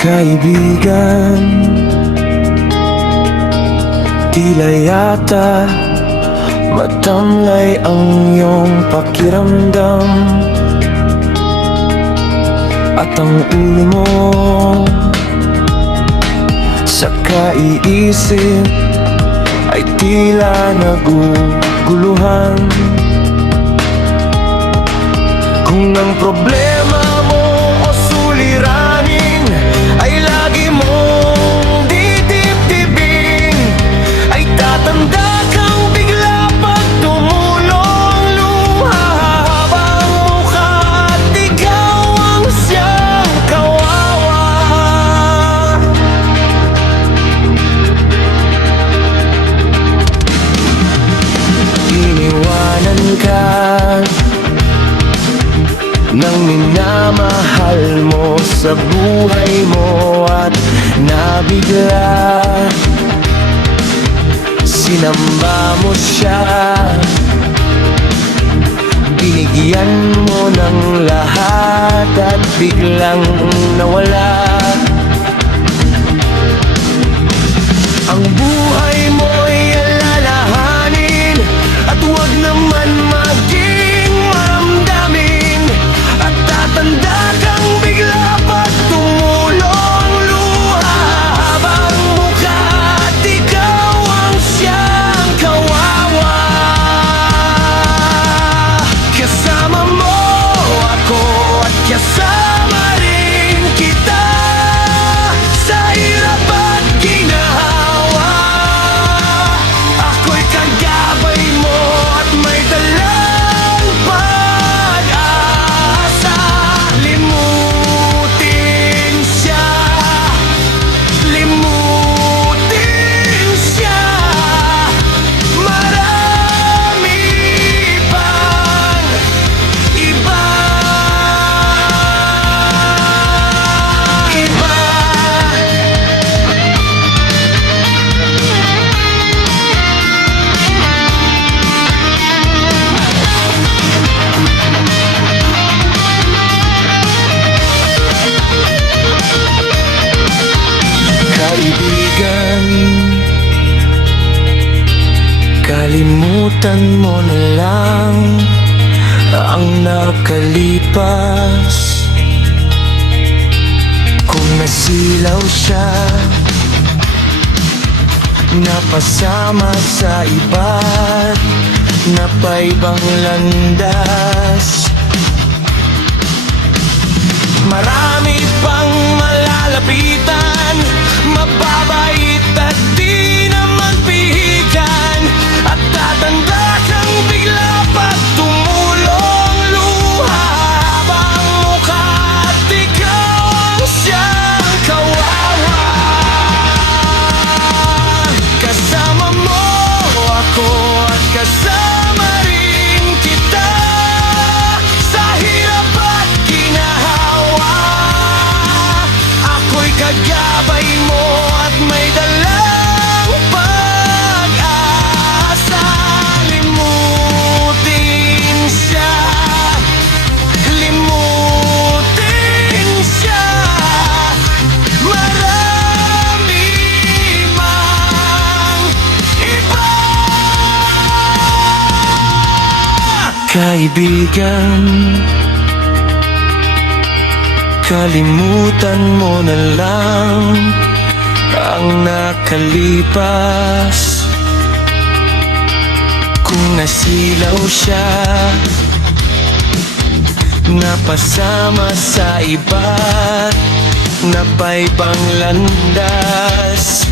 Kaibigan, tila yata matamlay ang iyong pakiramdam, at ang ulo mo sa kaiisip ay tila naguguluhan. Kung ang problema mo o suliranin ay lagi mong didibdibin, ay tatanda kang bigla pag tumulong luha habang mukha at ikaw ang siyang kawawa. Iniwanan ka ng minamahal mo sa buhay mo at nabigla. Sinamba mo siya, binigyan mo ng lahat at biglang nawala. Ang buhay mo'y alalahanin at huwag naman maging maramdamin, at tatanda kang bigla pag tumulong luha habang mukha at ikaw ang siyang kawawa. Kasama mo ako at kasama rin kita sa hirap at ginhawa. Ako'y kagabay mo at may dalang pag-asa. Limutin siya, limutin siya. Marami pang iba. Kaibigan, kalimutan mo na lang ang nakalipas. Kung nasilaw siya, napasama sa iba't napaibang landas. Marami pang malalapitan, mababait at di naman pihikan, at tatanda kang bigla pag tumulong luha habang mukha at ikaw ang siyang kawawa. Kasama mo ako at kasama rin kita sa hirap at ginhawa. Ako'y kagabay mo at may dalang pag-asa. Limutin siya, limutin siya. Marami mang iba. Kaibigan, kalimutan mo na lang ang nakalipas. Kung nasilaw siya, napasama sa iba't napaibang landas.